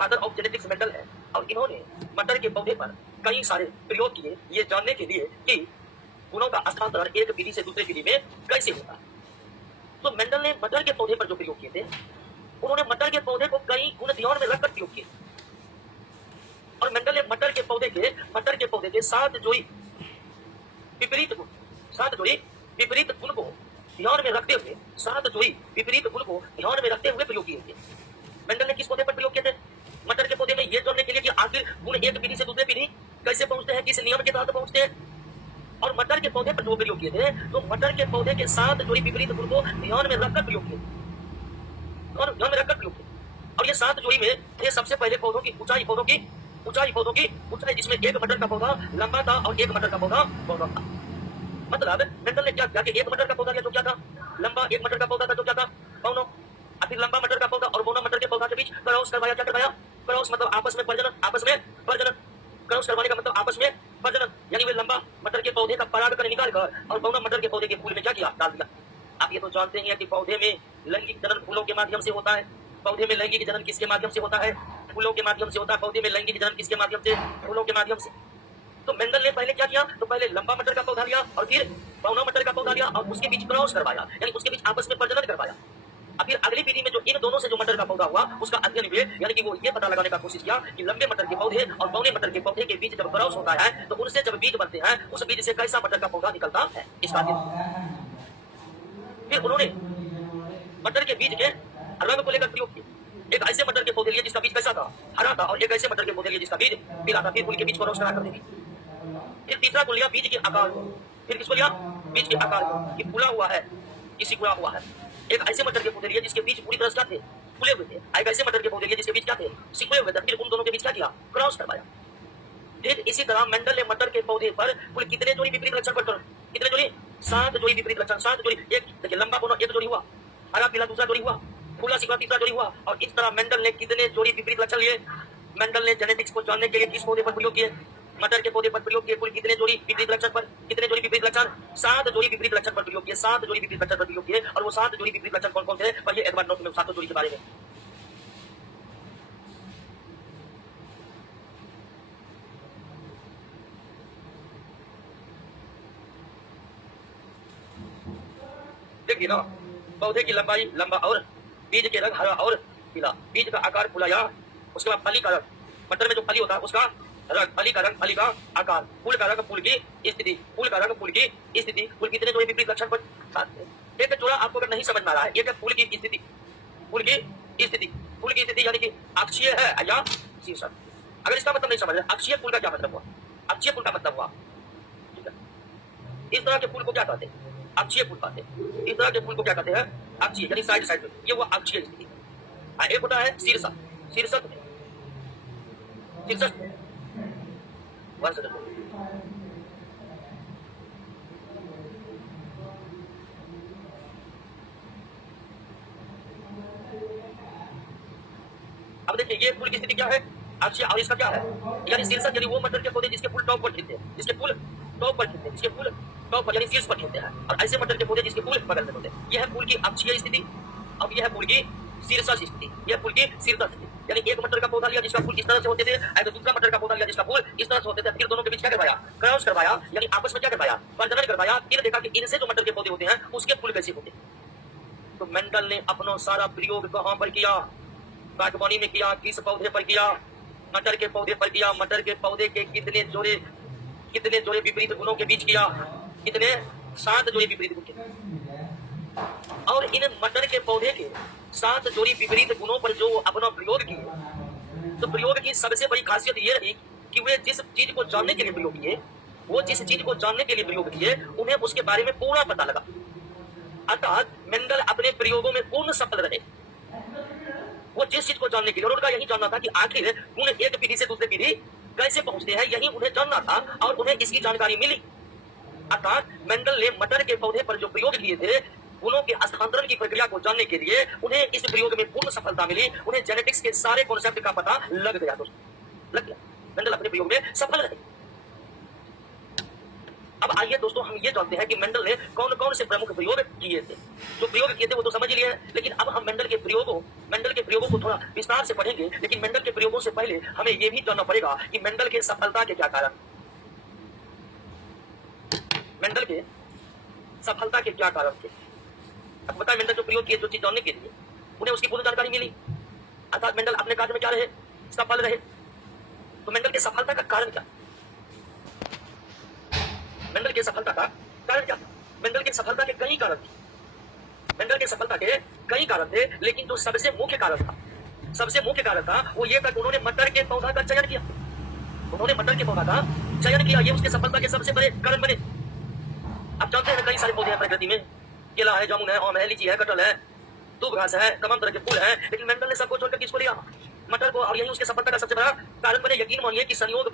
Father of genetics Mendel है और इन्होंने मटर के पौधे पर कई सारे प्रयोग किए ये जानने के लिए कि गुणों का हस्तांतरण एक पीढ़ी से दूसरे पीढ़ी में कैसे होता है। तो मेंडल ने मटर के पौधे पर जो प्रयोग किए थे, उन्होंने मटर के पौधे को कई गुण ध्यान में रखकर प्रयोग किए और मेंडल ने मटर के पौधे के सात जोड़ी विपरीत गुण को ध्यान में रखते हुए प्रयोग किए थे। मेंडल ने किस पौधे पर प्रयोग किए थे? मटर के पौधे में यह जानने के लिए कि आखिर गुण एक पीढ़ी से दूसरे पीढ़ी कैसे पहुंचते हैं, किस नियम के तहत पहुंचते हैं। और मटर के पौधे पर जो प्रयोग किए थे, तो मटर के पौधे के साथ जोड़ी विपरीत गुण को ध्यान में रखकर प्रयोग किए और ये सात जोड़ी में थे सबसे पहले पौधों की ऊंचाई जिसमें एक मटर का पौधा लंबा था और एक मटर का पौधा था। मतलब मेंडल ने क्या किया कि एक मटर का पौधा जो क्या था लंबा, एक मटर का पौधा था जो क्या था बौना। फिर लंबा मटर का पौधा और बौना मटर के पौधा के बीच क्रॉस करवाया। क्या करवाया? क्रॉस मतलब आपस में प्रजनन। क्रॉस करवाने का मतलब आपस में प्रजनन, यानी वे लंबा मटर के पौधे का परागकण निकाल कर और बौना मटर के पौधे के फूल में क्या किया? डाल दिया। आप ये तो जानते ही हैं कि पौधे में लैंगिक जनन फूलों के माध्यम से होता है। पौधे में लैंगिक जनन किसके माध्यम से होता है? फूलों के माध्यम से होता है। पौधे में लैंगिक जनन किसके माध्यम से? फूलों के माध्यम से। तो मेंडल ने पहले क्या किया? तो पहले लंबा मटर का पौधा लिया और फिर बौना मटर का पौधा लिया और उसके बीच क्रॉस करवाया, यानी उसके बीच आपस में प्रजनन करवाया। अब फिर अगली पीढ़ी में जो इन दोनों से जो मटर का पौधा हुआ उसका अध्ययन हुए, यानी कि वो ये पता लगाने का कोशिश किया कि लंबे मटर के पौधे और बौने मटर के पौधे के बीच जब क्रॉस होता है तो उनसे जब बीज बनते हैं उस बीज से कैसा मटर का पौधा निकलता है, इसका अध्ययन। फिर उन्होंने मटर के बीज के रंग को लेकर प्रयोग किया। एक ऐसे मटर के पौधे लिए जिसका बीज कैसा था? हरा था, और एक ऐसे मटर के पौधे लिए जिसका बीज पीला था। फिर फूल के बीज को रोशन कर देंगे। फिर तीसरा को लिया बीज के आकार को। फिर किसको लिया? बीज के आकार को, कि फूला हुआ है कि सिकुड़ा हुआ है। एक ऐसे मटर के पौधे लिए जिसके बीज पूरी तरह से क्या थे? फूले हुए थे। एक ऐसे मटर के पौधे लिए जिसके बीज क्या थे? सिकुड़े हुए थे। फिर उन दोनों के बीच क्या किया? क्रॉस करवाया। फिर इसी तरह मेंडल ने मटर के पौधे पर कुल कितने जोड़ी विपरीत लक्षण पर कितने जोड़ी? 7 जोड़ी विपरीत लक्षण। 7 जोड़ी। एक देखिए लंबा बौना एक जोड़ी हुआ, हरा पीला दूसरा जोड़ी हुआ, फूला सिकुड़ा तीसरा जोड़ी हुआ। और इस तरह मेंडल ने कितने जोड़ी विपरीत लक्षण लिए? मेंडल ने जेनेटिक्स को जानने के लिए किस पौधे पर प्रयोग किए? मटर के पौधे पर प्रयोग किए। कुल कितने जोड़ी विपरीत लक्षण पर? कितने जोड़ी विपरीत लक्षण? 7 जोड़ी विपरीत लक्षण पर प्रयोग किए। 7 जोड़ी विपरीत लक्षण पर प्रयोग किए। और वो 7 जोड़ी विपरीत लक्षण कौन कौन थे? पर ये एक बार नोट में 7 जोड़ी के बारे में। देखिए ना, पौधे की लंबाई लंबा और बीज के रंग हरा और पीला, बीज का आकार फूला या उसके बाद फली का रंग, मटर में जो फली होता है उसका रंग, फली का रंग, फली का आकार, फूल का रंग, फूल की स्थिति, फूल का रंग, फूल की स्थिति। फूल कितने जोड़े विपरीत लक्षण पर? एक जोड़ा आपको अगर नहीं समझ में आ रहा है, एक है फूल की स्थिति, फूल की स्थिति यानी कि अक्षीय है या शीर्षक। अगर इसका मतलब नहीं समझ रहे, अक्षीय फूल का क्या मतलब हुआ? अक्षीय फूल का मतलब हुआ, ठीक है, इस तरह के फूल को क्या कहते हैं? अक्षीय फूल कहते हैं। इस तरह के फूल को क्या कहते हैं? अक्षीय, यानी साइड साइड में, ये वो अक्षीय स्थिति। एक होता है शीर्षक, शीर्षक अब देखिए ये फूल की स्थिति क्या है? अक्षीय। और इसका क्या है? यानी शीर्षक, यानी वो मटर के पौधे जिसके फूल टॉप पर खिलते हैं, जिसके फूल टॉप पर खिलते हैं, जिसके फूल टॉप पर यानी शीर्ष पर खिलते हैं। और ऐसे मटर के पौधे जिसके फूल बगल में होते हैं, यह है फूल की अक्षीय स्थिति। अब यह है फूल की शीर्षक स्थिति, यह फूल की शीर्षक स्थिति। यानी एक मटर का पौधा लिया जिसका फूल इस तरह से होते थे, और दूसरा मटर का पौधा लिया जिसका फूल इस तरह से होते थे। फिर दोनों के बीच क्या करवाया? क्रॉस करवाया, यानी आपस में क्या करवाया? प्रजनन करवाया। फिर देखा कि इनसे जो मटर के पौधे होते हैं उसके फूल कैसे होते हैं। तो मेंडल ने अपना सारा प्रयोग कहां पर किया? बागवानी में किया। किस पौधे पर किया? मटर के पौधे पर किया। मटर के पौधे के कितने जोड़े विपरीत गुणों के बीच किया? कितने? 7 जोड़ी विपरीत गुण के। और इन मटर के पौधे के 7 जोड़ी विपरीत गुणों पर जो अपना प्रयोग किए, तो प्रयोग की सबसे बड़ी खासियत ये रही कि वे जिस चीज को जानने के लिए प्रयोग किए, उन्हें उसके बारे में पूरा पता लगा। अर्थात मेंडल अपने प्रयोगों में पूर्ण सफल रहे। वो जिस चीज को जानने के लिए, और उनका यही जानना था कि आखिर गुण एक पीढ़ी से दूसरे पीढ़ी कैसे पहुंचते हैं, यही उन्हें जानना था और उन्हें इसकी जानकारी मिली। अर्थात मेंडल ने मटर के पौधे पर जो प्रयोग किए थे, गुणों के हस्तांतरण की प्रक्रिया को जानने के लिए उन्हें इस प्रयोग में पूर्ण सफलता मिली। उन्हें जेनेटिक्स के सारे कॉन्सेप्ट का पता लग गया। दोस्तों, लग गया। मेंडल अपने प्रयोग में सफल रहे। अब अब आइए दोस्तों हम ये जानते हैं कि मेंडल ने कौन कौन से प्रमुख प्रयोग किए थे। जो प्रयोग किए थे वो तो समझ लिए हैं, लेकिन अब हम मेंडल के प्रयोगों को थोड़ा विस्तार से पढ़ेंगे। लेकिन मेंडल के प्रयोगों से पहले हमें ये भी जानना पड़ेगा कि मेंडल के सफलता के क्या कारण, मेंडल के सफलता के क्या कारण थे। अब बताए मेंडल जो प्रयोग किए जो चीज जानने के लिए उन्हें उसकी पूर्ण जानकारी मिली, अर्थात मेंडल अपने कार्य में क्या रहे, सफल रहे। तो मेंडल के सफलता का कारण क्या, मेंडल के सफलता का कारण क्या? मेंडल के सफलता के कई कारण थे, मेंडल के सफलता के कई कारण थे, लेकिन जो सबसे मुख्य कारण था वो ये था कि उन्होंने मटर के पौधा का चयन किया। उन्होंने मटर के पौधा का चयन किया, ये उसके सफलता के सबसे बड़े कारण बने। अब जानते हैं कई सारे पौधे हैं प्रकृति में, केला है, जामुन है, आम है, लीची है, कटहल है, दूब घास है, तमाम तरह के फूल है, लेकिन मेंडल ने सबको छोड़कर किसको लिया, मटर को। और यही उसके सफलता का सबसे बड़ा कारण बने। यकीन मानिए कि संयोग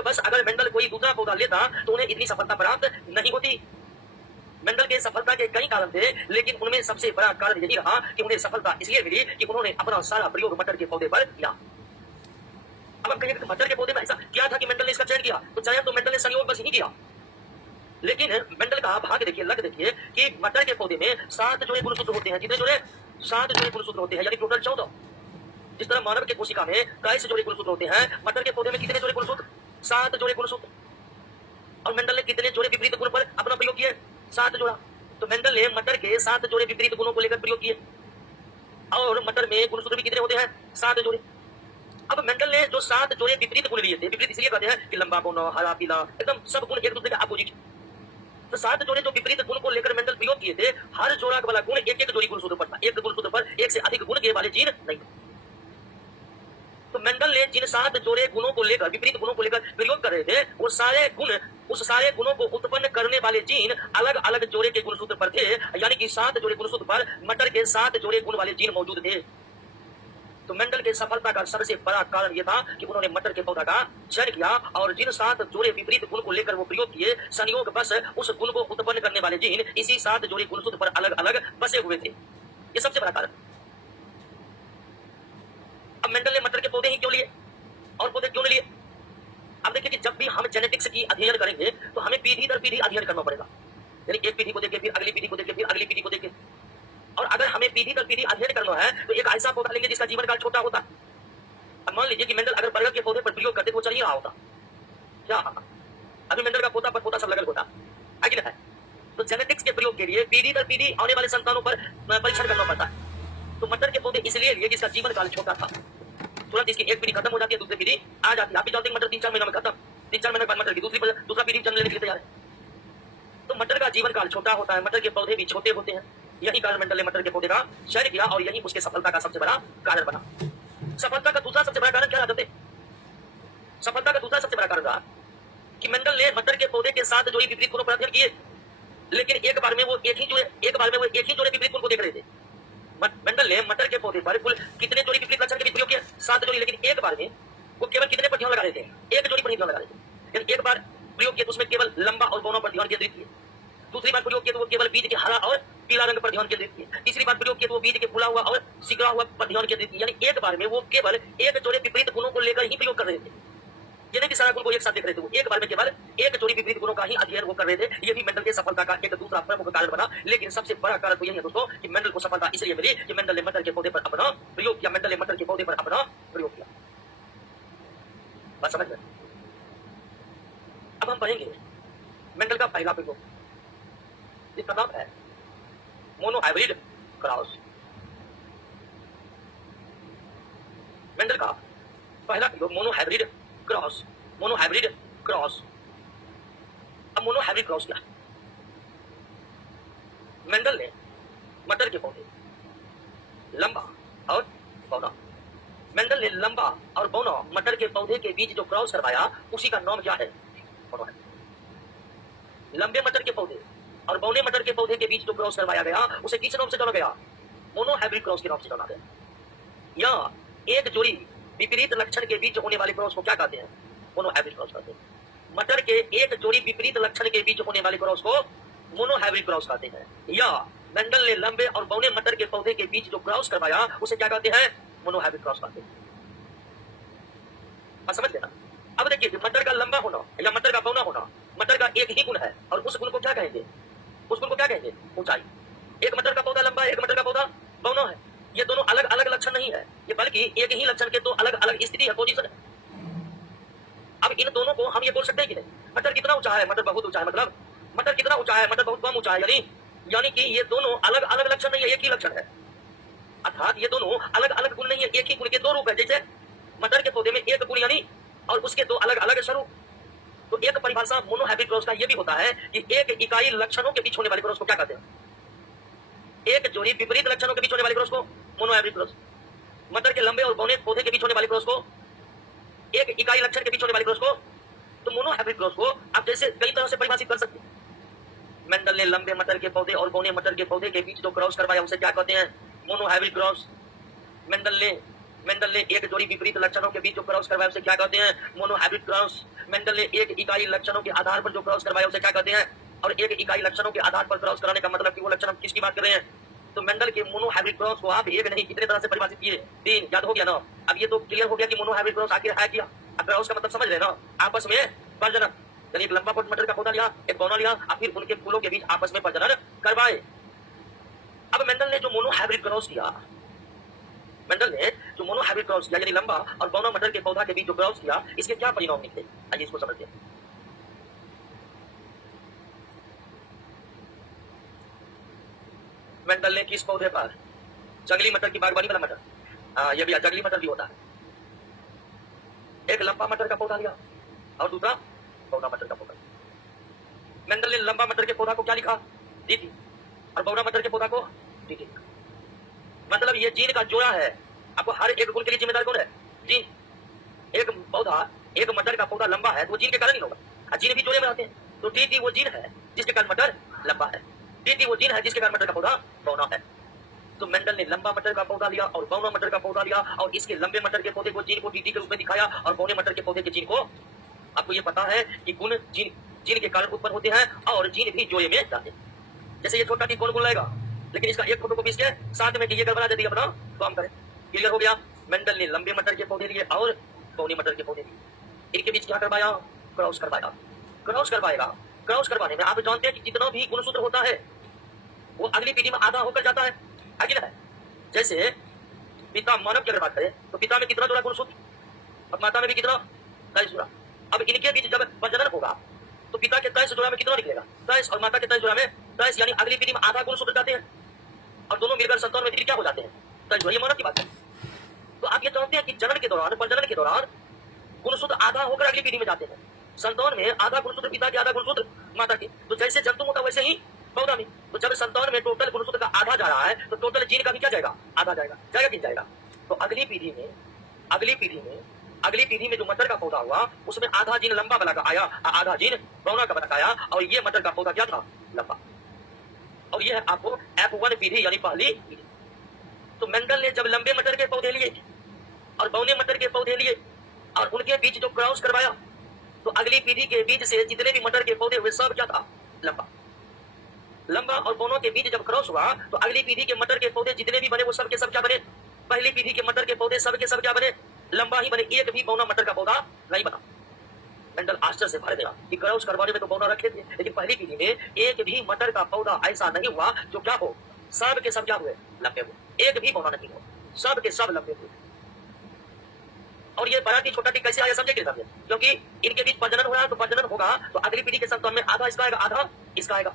बस अगर मेंडल कोई दूसरा पौधा लेता तो उन्हें इतनी सफलता प्राप्त नहीं होती। मेंडल के सफलता के कई कारण थे, लेकिन उनमें सबसे बड़ा कारण यही रहा कि उन्हें सफलता इसलिए मिली कि उन्होंने अपना सारा प्रयोग मटर के पौधे पर किया। अब हम कहेंगे मटर के पौधे में ऐसा क्या था कि मेंडल ने इसका चयन किया, तो चयन तो मेंडल ने संयोग बस ही किया। लेकिन मेंडल का भाग देखिए, लग देखिए कि मटर के पौधे में 7 जोड़े गुणसूत्र होते हैं। कितने जोड़े? 7 जोड़े गुणसूत्र होते हैं, यानी टोटल 14। जिस तरह मानव के कोशिका में 23 जोड़े गुणसूत्र होते हैं, मटर के पौधे में कितने जोड़े गुणसूत्र? 7 जोड़े गुणसूत्र। और मेंडल ने कितने जोड़े विपरीत गुण पर अपना प्रयोग किए? 7 जोड़ा। तो मेंडल ने मटर के 7 जोड़े विपरीत गुणों को लेकर प्रयोग किए, और मटर में गुणसूत्र भी कितने होते हैं? 7 जोड़े। अब मेंडल ने जो 7 जोड़े विपरीत गुण लिए थे, विपरीत इसलिए कहते हैं कि लंबा, बौना, हरा, पीला, एकदम सब गुण एक दूसरे का अपोजिट। तो 7 जोड़े जो विपरीत गुण को लेकर मेंडल प्रयोग किए थे, हर जोड़ा वाला गुण एक एक जोड़ी गुणसूत्र पर था। एक गुणसूत्र पर एक से अधिक गुण के वाले जीन नहीं। तो मेंडल ने जिन 7 जोड़े गुणों को लेकर, विपरीत गुणों को लेकर प्रयोग कर रहे थे, वो सारे गुण, उस सारे गुणों को उत्पन्न करने वाले जीन अलग अलग जोड़े के गुणसूत्र पर थे। यानी कि 7 जोड़े गुणसूत्र पर मटर के 7 जोड़े गुण वाले जीन मौजूद थे। तो मेंडल के सफलता का सबसे बड़ा कारण यह था कि उन्होंने मटर के पौधा का चयन किया, और जिन 7 जोड़े विपरीत गुण को लेकर वो प्रयोग किए, संयोग बस उस गुण को उत्पन्न करने वाले जीन इसी 7 जोड़े गुणसूत्र पर अलग अलग बसे हुए थे। ये सबसे बड़ा कारण। अब मेंडल ने मटर के पौधे ही क्यों लिए और पौधे क्यों नहीं लिए? अब देखिए कि जब भी हम जेनेटिक्स की अध्ययन करेंगे तो हमें पीढ़ी दर पीढ़ी अध्ययन करना पड़ेगा। यानी एक पीढ़ी को देखे, फिर अगली पीढ़ी को देखे, फिर अगली पीढ़ी को देखे। और अगर हमें पीढ़ी दर पीढ़ी अध्ययन करना है तो एक ऐसा पौधा लेंगे जिसका जीवन काल छोटा होता। अब मान लीजिए कि मेंडल अगर बरगद के पौधे पर प्रयोग करते तो वो चल ही रहा होता क्या? अभी मेंडल का पोता पर पोता सब लगल होता है कि नहीं? तो जेनेटिक्स के प्रयोग के लिए पीढ़ी दर पीढ़ी आने वाले संतानों पर परीक्षण करना पड़ता है। तो मटर के पौधे इसलिए लिए जिसका जीवन काल छोटा था, तुरंत इसकी एक पीढ़ी खत्म हो जाती है, दूसरी पीढ़ी आ जाती है। आप भी जानते हैं मटर 3-4 महीना में खत्म, 3-4 महीने बाद मटर की दूसरा पीढ़ी जन्म लेने के लिए तैयार है। तो मटर का जीवन काल छोटा होता है, मटर के पौधे भी छोटे होते हैं। यही कारण मेंडल ने मटर के पौधे का चयन किया, और यही उसके सफलता का सबसे बड़ा कारण बना। सफलता का दूसरा सबसे बड़ा कारण क्या रहा? सफलता का दूसरा सबसे बड़ा कारण रहा कि मेंडल ने मटर के पौधे के 7 जोड़ी विपरीत गुणों पर अध्ययन किए, लेकिन एक बार में वो एक ही जोड़े विपरीत गुण को देख रहे थे। मेंडल ने मटर के पौधे पर कुल कितने जोड़ी विपरीत लक्षण के भी प्रयोग किए? 7 जोड़ी। लेकिन एक बार में वो केवल कितने पर ध्यान लगा रहे थे? एक जोड़ी पर ही ध्यान लगा रहे थे। लेकिन एक बार प्रयोग किया तो उसमें केवल लंबा और बौना पर ध्यान केंद्रित किए। दूसरी बार प्रयोग किया तो वो केवल बीज के हरा और पीला रंग पर ध्यान केंद्रित किए। तीसरी बार प्रयोग किया तो वो बीज के फूला हुआ और सिकुड़ा हुआ पर ध्यान केंद्रित किए। यानी एक बार में वो केवल एक जोड़े विपरीत गुणों को लेकर ही प्रयोग कर रहे थे। यानी कि सारा गुण को एक साथ देख रहे थे। वो एक बार में केवल एक जोड़ी विपरीत गुणों का ही अध्ययन वो कर रहे थे। ये भी मेंडल के सफलता का एक दूसरा प्रमुख कारण बना। लेकिन सबसे बड़ा कारण तो यही है दोस्तों कि मेंडल को सफलता इसलिए मिली कि मेंडल ने मटर के पौधे पर अपना प्रयोग किया। मेंडल ने मटर के पौधे पर अपना प्रयोग किया। बात समझ में? अब हम पढ़ेंगे मेंडल का पहला प्रयोग, जिसका नाम है मोनोहाइब्रिड क्रॉस। मेंडल का पहला प्रयोग मोनोहाइब्रिड क्रॉस। Monohybrid cross. अब मोनोहाइब्रिड क्रॉस क्या? मेंडल ने मटर के पौधे लंबा और बौना, मेंडल ने लंबा और बौना मटर के पौधे के बीच जो क्रॉस करवाया उसी का नाम क्या है? मोनोहाइब्रिड। लंबे मटर के पौधे और बौने मटर के पौधे के बीच जो क्रॉस करवाया गया उसे किस नाम से जाना गया? मोनोहाइब्रिड क्रॉस के नाम से जाना गया। या एक जोड़ी विपरीत लक्षण के बीच होने वाले क्रॉस को क्या कहते हैं? मोनोहाइब्रिड क्रॉस कहते हैं। मटर के एक जोड़ी विपरीत लक्षण के बीच होने वाले क्रॉस को मोनोहाइब्रिड क्रॉस कहते हैं। या मेंडल ने लंबे और बौने मटर के पौधे के बीच जो क्रॉस करवाया उसे क्या कहते हैं? मोनोहाइब्रिड क्रॉस कहते हैं। समझ लेना। अब देखिए कि मटर का लंबा होना या मटर का बौना होना, मटर का एक ही गुण है और उस गुण को क्या कहेंगे? उस गुण को क्या कहेंगे? ऊंचाई। एक मटर का पौधा लंबा है, एक मटर का पौधा बौना है। ये दोनों अलग अलग लक्षण नहीं है, ये बल्कि एक ही लक्षण के दो अलग अलग स्थिति है, पोजीशन है। अब इन दोनों को हम ये बोल सकते हैं कि नहीं, मटर कितना ऊंचा है, मटर बहुत ऊंचा है, मतलब मटर कितना ऊंचा है, मटर बहुत कम ऊंचा है, यानी कि ये दोनों अलग अलग लक्षण नहीं है, एक ही लक्षण है। अर्थात ये दोनों अलग अलग गुण नहीं है, एक ही गुण के दो रूप है। जैसे मटर के पौधे में एक गुण यानी और उसके दो अलग अलग स्वरूप। तो एक परिभाषा मोनोहाइब्रिड क्रॉस का ये भी होता है कि एक इकाई लक्षणों के बीच होने वाले क्रॉस को क्या कहते हैं? एक जोड़ी विपरीत लक्षणों के बीच होने वाले क्रॉस को मोनोहाइब्रिड क्रॉस। मटर के लंबे और बौने पौधे के बीच होने वाले क्रॉस को, एक इकाई लक्षण के बीच होने वाले क्रॉस को, तो मोनोहाइब्रिड क्रॉस को आप जैसे कई तरह से परिभाषित कर सकते हैं। मेंडल ने लंबे मटर के पौधे और बौने मटर के पौधे के बीच जो क्रॉस करवाया उसे क्या कहते हैं? Monohybrid cross. मेंडल ने एक जोड़ी विपरीत लक्षणों के बीच जो क्रॉस करवाया उसे क्या कहते हैं? Monohybrid cross. मेंडल ने एक इकाई लक्षणों के आधार पर जो क्रॉस करवाया उसे क्या कहते हैं? और एक इकाई लक्षणों के आधार पर क्रॉस कराने का मतलब कि वो लक्षण हम किसकी बात कर रहे हैं? तो मेंडल के मोनोहाइब्रिड क्रॉस को आप एक नहीं कितने तरह से परिभाषित किए? 3। याद हो गया ना? अब ये तो क्लियर हो गया कि मोनोहाइब्रिड क्रॉस आखिर है क्या। क्रॉस का मतलब समझ रहे ना? आपस में प्रजनन, यानी एक लंबा मटर का पौधा लिया, एक बौना लिया, और फिर उनके फूलों के बीच आपस में प्रजनन करवाए। अब मेंडल ने जो मोनोहाइब्रिड क्रॉस किया, मेंडल ने जो मोनोहाइब्रिड क्रॉस किया यानी लंबा और बौना मटर के पौधा के बीच जो क्रॉस किया, इसके क्या परिणाम निकले? आइए इसको समझते हैं। मेंडल ने किस पौधे पर, जंगली मटर की बागवानी वाला मटर, ये भी जंगली मटर भी होता है, एक लंबा मटर का पौधा लिया और दूसरा बौना मटर का पौधा। मेंडल ने लंबा मटर के पौधा को क्या लिखा? डीटी, और बौना मटर के पौधा को डीटी। मतलब ये जीन का जोड़ा है। आपको हर एक गुण के लिए जिम्मेदार कौन है? जीन। एक पौधा, एक मटर का पौधा लंबा है तो वो जीन के कारण ही होगा, जीन भी जोड़े में आते हैं। तो टीटी वो जीन है जिसके कारण मटर लंबा है, टीटी वो जीन है जिसके कारण मटर का पौधा बौना है। तो मेंडल ने लंबा मटर का पौधा लिया और बौना मटर का पौधा लिया और इसके लंबे मटर के पौधे को जीन को टीटी के रूप में दिखाया और बौने मटर के पौधे के जीन को। आपको ये पता है कि गुण जीन के कारण उत्पन्न होते हैं और जीन भी जोड़े में जाते हैं। जैसे ये छोटा टी कौन गुण लाएगा, लेकिन इसका एक फोटो कॉपी इसके साथ में ये गड़बड़ा यदि अपना काम करें। क्लियर हो गया? मेंडल ने लंबे मटर के पौधे लिए और बौने मटर के पौधे लिए, इनके बीच क्या करवाया? क्रॉस करवाया। क्रॉस करवाएगा, क्रॉस करवाने में आप जानते हैं कि जितना भी गुणसूत्र होता है वो अगली पीढ़ी में आधा होकर जाता है, आगे है। जैसे पिता मानव की अगर बात करें तो पिता में कितना जोड़ा गुणसूत्र, अब माता में भी कितना? 23 जोड़ा। अब इनके बीच जब प्रजनन होगा तो पिता के 23 जोड़ा में कितना निकलेगा? 23, और माता के 23 जोड़ा में 23, यानी अगली पीढ़ी में आधा गुणसूत्र जाते हैं और दोनों मिलकर संतान में फिर क्या हो जाते हैं? 23 जोड़ा। ये मानव की बात है। तो आप ये जानते हैं कि जनन के दौरान, प्रजनन के दौरान गुणसूत्र आधा होकर अगली पीढ़ी में जाते हैं। संतान में आधा गुणसूत्र पिता के, आधा गुणसूत्र माता के। तो जैसे जंतु होता वैसे ही पौधा में। तो जब संतान में टोटल गुणसूत्र का आधा जा रहा है तो टोटल जीन का भी क्या जाएगा? आधा जाएगा। जाएगा कि जाएगा? तो अगली पीढ़ी में जो मटर का पौधा हुआ उसमें आधा जीन लंबा वाला का आया, आधा जीन बौना का बना आया, और ये मटर का पौधा क्या था? लंबा। और ये है आपको F1 पीढ़ी यानी पहली पीढ़ी। तो मेंडल ने जब लंबे मटर के पौधे लिए और बौने मटर के पौधे लिए और उनके बीच जो क्रॉस करवाया तो अगली पीढ़ी के बीच से जितने भी मटर के पौधे हुए सब क्या था? लंबा। लंबा और बौनों के बीच जब क्रॉस हुआ तो अगली पीढ़ी के मटर के पौधे जितने भी बने वो सब के सब क्या बने? पहली पीढ़ी के मटर के पौधे सब के सब क्या बने? लंबा ही बने। एक भी बौना मटर का पौधा नहीं बना। मेंडल आश्चर्य से भर गया कि क्रॉस करवाने में तो बौना रखे थे, लेकिन पहली पीढ़ी में एक भी मटर का पौधा ऐसा नहीं हुआ जो क्या हो? सब के सब क्या हुए? लंबे हुए। एक भी बौना नहीं हो, सब के सब लंबे हुए। और ये बड़ा टी छोटा टी कैसे आया समझे? क्योंकि इनके बीच प्रजनन हो रहा है, तो प्रजनन होगा तो अगली पीढ़ी के संतान में आधा इसका आएगा, आधा इसका आएगा।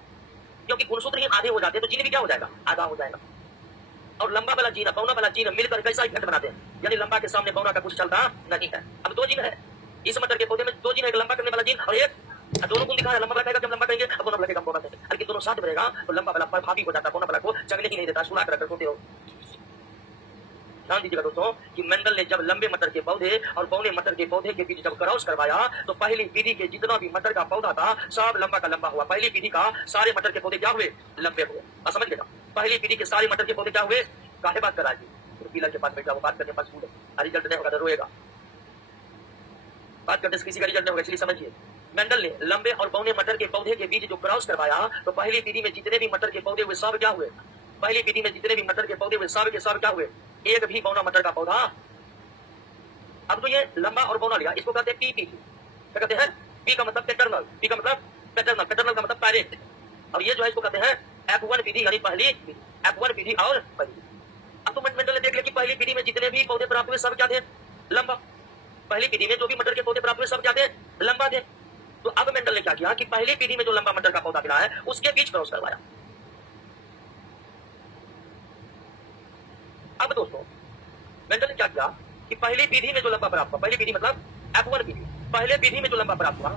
क्योंकि गुणसूत्र ही आधे हो जाते हैं तो जीन भी क्या हो जाएगा? आधा हो जाएगा। और लंबा वाला जीन, बौना वाला जीन मिलकर कैसा इफेक्ट बनाते हैं, यानी लंबा के सामने बौना का कुछ चलता नहीं है। अब दो जीन है इस मटर के पौधे में, दो जीन है, एक लंबा करने वाला जीन और एक दोनों गुण दिखा है। लंबा वाला कहेगा जब लंबा कहेंगे, अब बौना वाला कहेगा बौना कहेंगे। लेकिन दोनों साथ रहेगा तो लंबा वाला प्रभावी हो जाता है, बौना वाला को चलने ही नहीं देता। सुना कर होते हो। ध्यान दीजिएगा दोस्तों कि मेंडल ने जब लंबे मटर के पौधे और बौने मटर के पौधे के बीच जब क्रॉस करवाया तो पहली पीढ़ी के जितना भी मटर का पौधा था सब लंबा का लंबा हुआ। पहली पीढ़ी का सारे मटर के पौधे क्या हुए? लंबे हुए। समझ गए? पहली पीढ़ी के सारे मटर के पौधे क्या हुए? काहे बात करा जी? पिलर के पास बैठा, वो बात करने पास स्कूल है, रिजल्ट नहीं होगा तो रोएगा। बात करने से किसी का रिजल्ट नहीं होगा, इसलिए समझिए। मेंडल ने लंबे और बौने मटर के पौधे के बीच जो क्रॉस करवाया तो पहली पीढ़ी में जितने भी मटर के पौधे हुए सब क्या हुए? पहली पीढ़ी में जितने भी मटर के पौधे हुए सब के सब क्या हुए? एक भी बौना मटर का पौधा अब तो ये लंबा और बौना लिया, इसको कहते हैं पी। क्या कहते हैं? पी का मतलब पैटर्नल, पी का मतलब पैटर्नल, पैटर्नल का मतलब डायरेक्ट। और ये जो है इसको कहते हैं F1 विधि, यानी पहली F1 विधि और पहली। अब तो मेंडल ने देख लिया कि पहली विधि में जितने भी पौधे प्राप्त हुए सब क्या थे? लंबा। पहली विधि में जो भी मटर के पौधे प्राप्त हुए सब क्या थे? लंबा थे। तो अब मेंडल ने क्या किया कि पहली विधि में जो लंबा मटर का पौधा मिला है उसके बीच क्रॉस करवाया। अब दोस्तों मेंडल ने क्या किया कि पहली विधि में जो लंबा प्राप्त हुआ, पहली विधि मतलब F1 विधि, पहले विधि में जो लंबा प्राप्त हुआ,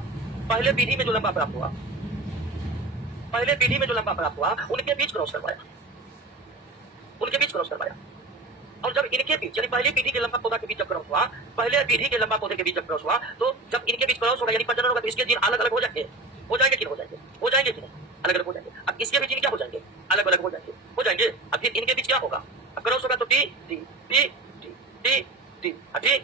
पहले विधि में जो लंबा प्राप्त हुआ, पहले विधि में जो लंबा प्राप्त हुआ उनके बीच क्रॉस करवाया, उनके बीच क्रॉस करवाया। और जब इनके बीच यानी पहली विधि के लंबा पौधा के बीच जब क्रॉस हुआ, पहले विधि के लंबा पौधे के बीच जब क्रॉस हुआ, तो जब इनके बीच क्रॉस होगा यानी प्रजनन होगा तो इसके जीन अलग अलग हो जाएंगे, हो जाएंगे कि हो जाएंगे, हो जाएंगे कि नहीं, अलग अलग हो जाएंगे। अब इसके भी जीन क्या हो जाएंगे? अलग अलग हो जाएंगे, हो जाएंगे। अब फिर इनके बीच क्या होगा? क्रॉस होगा तो T T T T T T T.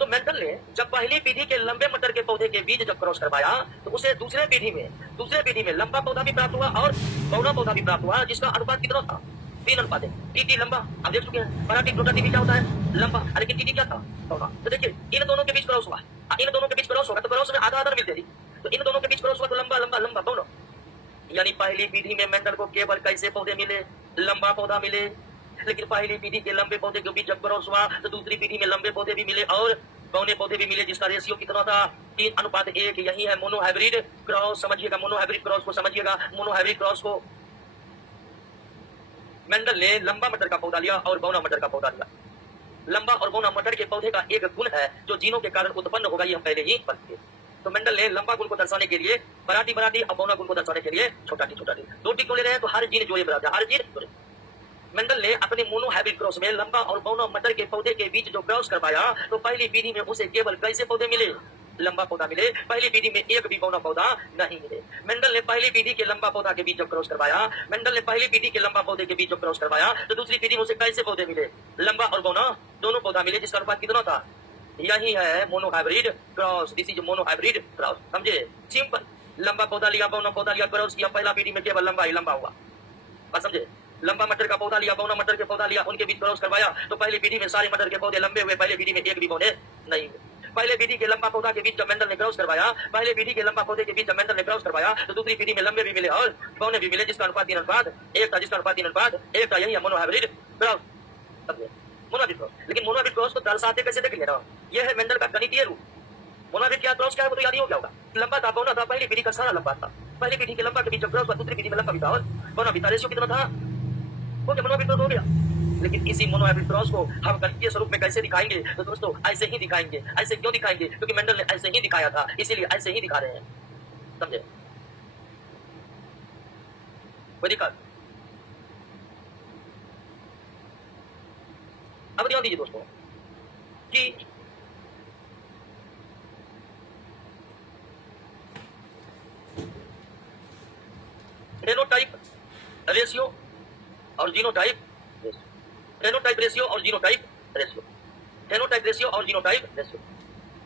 तो मेंडल ने जब पहली विधि के लंबे मटर के पौधे के बीच जब क्रॉस करवाया तो उसे दूसरे विधि में लंबा पौधा भी प्राप्त हुआ और बौना पौधा भी प्राप्त हुआ, जिसका अनुपात कितना था? 3 अनुपात है। टी लंबा, आप देख चुके हैं पराठी रोटाटी क्या होता है? लंबा। लेकिन टी क्या था? बौना। तो देखिए इन दोनों के बीच क्रॉस हुआ, इन दोनों के बीच क्रॉस होगा तो क्रॉस में आधा आधा मिलते थी, तो इन दोनों के बीच क्रॉस हुआ तो लंबा लंबा लंबा बौना। यानी पहली विधि में मेंडल को केवल कैसे पौधे मिले? लंबा पौधा मिले। लेकिन पहली विधि के लंबे पौधे के बीच जब क्रॉस हुआ तो दूसरी विधि में लंबे पौधे भी मिले और बौने पौधे भी मिले, जिसका रेशियो कितना था? 3:1। यही है मोनोहाइब्रिड क्रॉस। समझिएगा मोनोहाइब्रिड क्रॉस को, समझिएगा मोनोहाइब्रिड क्रॉस को। मेंडल ने लंबा मटर का पौधा लिया और बौना मटर का पौधा लिया। लंबा और बौना मटर के पौधे का एक गुण है जो जीनों के कारण उत्पन्न होगा, ये हम पहले ही पढ़ चुके। तो मेंडल ने लंबा गुण को दर्शाने के लिए बराटी और बौना गुण को दर्शाने के लिए छोटा टी। दो टी क्यों ले रहे हैं? तो हर जीन जो ये बराबर, हर जीन जोड़े। मेंडल ने अपने मोनोहाइब्रिड क्रॉस में लंबा और बौना मटर के पौधे के बीच जो क्रॉस करवाया तो पहली विधि में उसे केवल कैसे पौधे मिले? लंबा पौधा मिले। पहली विधि में एक भी बौना पौधा नहीं मिले। मेंडल ने पहली विधि के लंबा पौधा के बीच जब क्रॉस करवाया, मेंडल ने पहली विधि के लंबा पौधे के बीच जब क्रॉस करवाया तो दूसरी विधि में उसे कैसे पौधे मिले? लंबा और बौना दोनों पौधा मिले, जिसका अनुपात कितना था? यही है monohybrid cross. This is monohybrid cross. समझे? सिंपल। लंबा पौधा लिया, बौना पौधा लिया, क्रॉस किया, पहला विधि में केवल लंबा ही लंबा हुआ। बात समझे? लंबा मटर का पौधा लिया, बौना मटर के पौधा लिया, उनके बीच क्रॉस करवाया तो पहली विधि में सारे मटर के पौधे लंबे हुए, पहले विधि में एक भी पौधे नहीं हुए। पहले विधि के लंबा पौधा के बीच जब मेंडल ने क्रॉस करवाया, पहले विधि के लंबा पौधे के बीच जब मेंडल ने क्रॉस करवाया तो दूसरी विधि में लंबे भी मिले और बौने भी मिले, जिसका अनुपात 3:1 था, जिसका अनुपात 3:1 था। यही है मोनोहाइब्रिड क्रॉस। Monohybrid cross. लेकिन मोनोहाइब्रिड क्रॉस को दर्शाते कैसे देख लिया ना, यह है मेंडल का गणितीय रूप। मोनोहाइब्रिड क्या क्रॉस क्या है वो तो याद ही हो गया होगा। लंबा था, बौना था, पहली विधि का सारा लंबा था, पहली विधि के लंबा के बीच जब क्रॉस हुआ दूसरी विधि में लंबा भी था और बौना भी था। रेशियो कितना था? हो गया, मोनोहाइब्रिड क्रॉस हो गया। लेकिन इसी मोनोहाइब्रिड क्रॉस को हम गणितीय स्वरूप में कैसे दिखाएंगे? तो दोस्तों ऐसे ही दिखाएंगे। ऐसे क्यों दिखाएंगे? क्योंकि मेंडल ने ऐसे ही दिखाया था, इसीलिए ऐसे ही दिखा रहे हैं। समझे? कोई दिक्कत? अब ध्यान दीजिए दोस्तों कि फेनोटाइप रेशियो और जीनोटाइप रेशियो, फेनोटाइप रेशियो और जीनोटाइप रेशियो, फेनोटाइप रेशियो और जीनोटाइप रेशियो।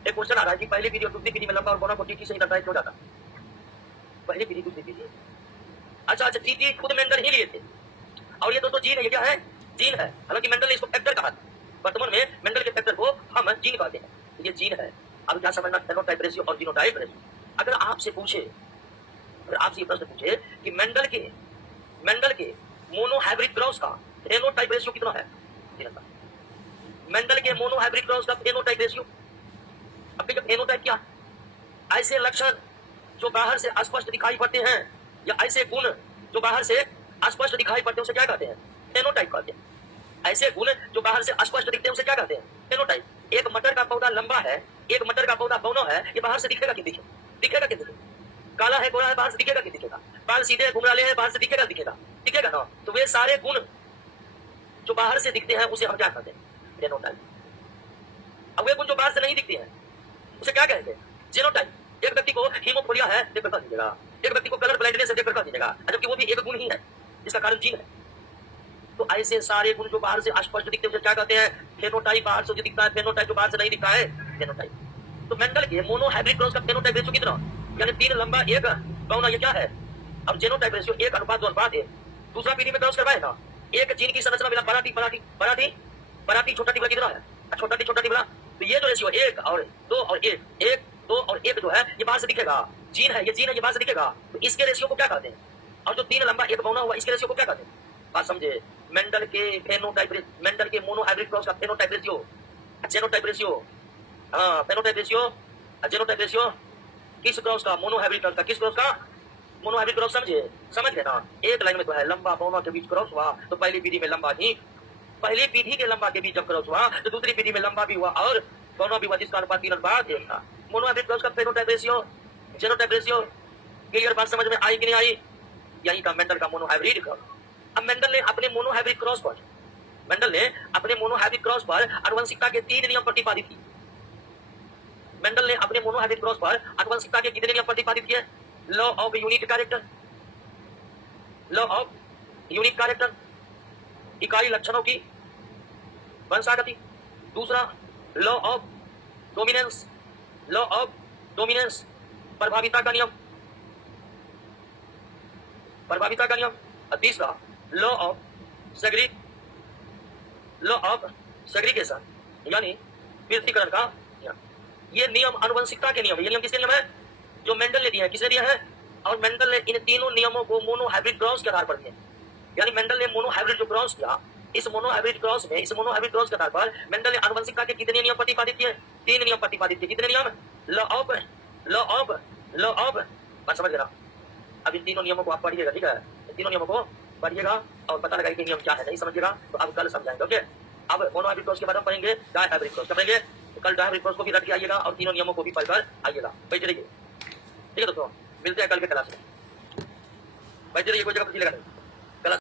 एक क्वेश्चन आ रहा है कि पहली विधि और दूसरी विधि में लंबा और बौना को टी से ही दर्शाया क्यों जाता? पहली विधि दूसरी विधि। अच्छा, टी खुद मेंडल ही लिए थे। और ये दोस्तों जीन है, ये क्या है? जीन है। हालांकि मेंडल ने इसको फैक्टर कहा। वर्तमान में मेंडल के फैक्टर को हम जीन कहते हैं, ये जीन है। अब क्या समझना? फेनोटाइप रेशियो और जीनोटाइप रेशियो। अगर आपसे पूछे, अगर आपसे प्रश्न पूछे कि मेंडल के मोनोहाइब्रिड क्रॉस का फेनोटाइप रेशियो कितना है? मेंडल के मोनोहाइब्रिड क्रॉस का फेनोटाइप रेशियो। अब फेनोटाइप क्या? ऐसे लक्षण जो बाहर से अस्पष्ट दिखाई पड़ते हैं या ऐसे गुण जो बाहर से अस्पष्ट दिखाई पड़ते हैं उसे क्या कहते हैं? फेनोटाइप कहते हैं। ऐसे गुण जो बाहर से अस्पष्ट दिखते हैं उसे क्या कहते हैं? फेनोटाइप। एक मटर का पौधा लंबा है, एक मटर का पौधा बौना है, ये बाहर से दिखेगा कि दिखेगा कि काला है, गोरा है, बाहर से दिखेगा कि दिखेगा? बाल सीधे घुंघराले हैं, बाहर से दिखेगा ना। तो वे सारे गुण जो बाहर से दिखते हैं उसे हम क्या कहते हैं? फेनोटाइप। अब वे गुण जो बाहर से नहीं दिखते हैं उसे क्या कहेंगे? जीनोटाइप। एक व्यक्ति को हीमोफोलिया है देख कर कह दीजिएगा, एक व्यक्ति को कलर ब्लाइंडनेस है देख कर कह दीजिएगा, जबकि वो भी एक गुण ही है जिसका कारण जीन है। तो ऐसे सारे गुण जो बाहर से स्पष्ट दिखते हैं उसे क्या कहते हैं? फेनोटाइप। बाहर से जो दिखता है फेनोटाइप, जो बाहर से नहीं दिखता है फेनोटाइप। तो मेंडल के मोनोहाइब्रिड क्रॉस का फेनोटाइप रेशियो कितना? यानी 3 लंबा 1 बौना, ये क्या है? अब जीनोटाइप रेशियो 1:2 दूसरा पीढ़ी में क्रॉस करवाए ना, एक जीन की संरचना मिला बड़ा टी छोटा टी कितना है? छोटा टी बड़ा, तो ये जो रेशियो 1 और 2 और 1, 1 2 और 1 जो है ये बाहर से दिखेगा, जीन है ये बाहर से दिखेगा, तो इसके रेशियो को क्या कहते हैं? और जो 3 लंबा 1 बौना हुआ इसके रेशियो को क्या कहते हैं? बात समझे? मेंडल के फेनोटाइप, मेंडल के मोनोहाइब्रिड क्रॉस का phenotype ratio, genotype ratio, phenotype ratio, genotype ratio किस क्रॉस का? मोनोहाइब्रिड क्रॉस का। किस क्रॉस का? Monohybrid cross. समझे? समझ गए ना? एक लाइन में तो है लंबा बौना के बीच क्रॉस हुआ तो पहली पीढ़ी में लंबा ही, पहली पीढ़ी के लंबा के बीच जब क्रॉस हुआ तो दूसरी पीढ़ी में लंबा भी हुआ और बौना भी हुआ, जिसका अनुपात 3 अनुपात 1 था। मोनोहाइब्रिड क्रॉस का phenotype ratio, genotype ratio. Clear? बात समझ में आई कि नहीं आई? यही था मेंडल का मोनोहाइब्रिड क्रॉस। अब मेंडल ने अपने मोनोहाइब्रिड क्रॉस पर आनुवंशिकता के 3 नियम प्रतिपादित किए। मेंडल ने अपने मोनोहाइब्रिड क्रॉस पर आनुवंशिकता के कितने नियम प्रतिपादित किए? Law of unit character, law of unit character, इकाई लक्षणों की वंशागति। दूसरा law of dominance, law of dominance, प्रभाविता का नियम, प्रभाविता का नियम। और तीसरा लॉ ऑफ सेग्रीगेशन यानी पृथकीकरण का नियम। ये नियम आनुवंशिकता के नियम है। ये नियम किसके नियम है? जो मेंडल ने दिया है। किसने दिया है? और मेंडल ने इन तीनों नियमों को मोनोहाइब्रिड क्रॉस के आधार पर दिए। यानी मेंडल ने मोनोहाइब्रिड जो क्रॉस किया, इस मोनोहाइब्रिड क्रॉस के आधार पर मेंडल ने आनुवंशिकता के कितने नियम प्रतिपादित किए? 3 नियम प्रतिपादित किए। कितने नियम? लॉ ऑफ बात समझ गया? अब इन तीनों नियमों को आप पढ़िएगा, ठीक है? इन तीनों नियमों को पढ़िएगा और पता लगाइए कि नियम क्या है। नहीं समझिएगा तो अब कल समझाएंगे। ओके, अब मोनोहाइब्रिड क्रॉस के बाद हम पढ़ेंगे डायहाइब्रिड क्रॉस। पढ़ेंगे तो कल डायहाइब्रिड क्रॉस को भी रट के आइएगा और तीनों नियमों को भी पढ़कर आइएगा। बैठे रहिए, ठीक है दोस्तों, मिलते हैं कल के क्लास में। बैठे रहिए, कोई जगह पर लगा नहीं।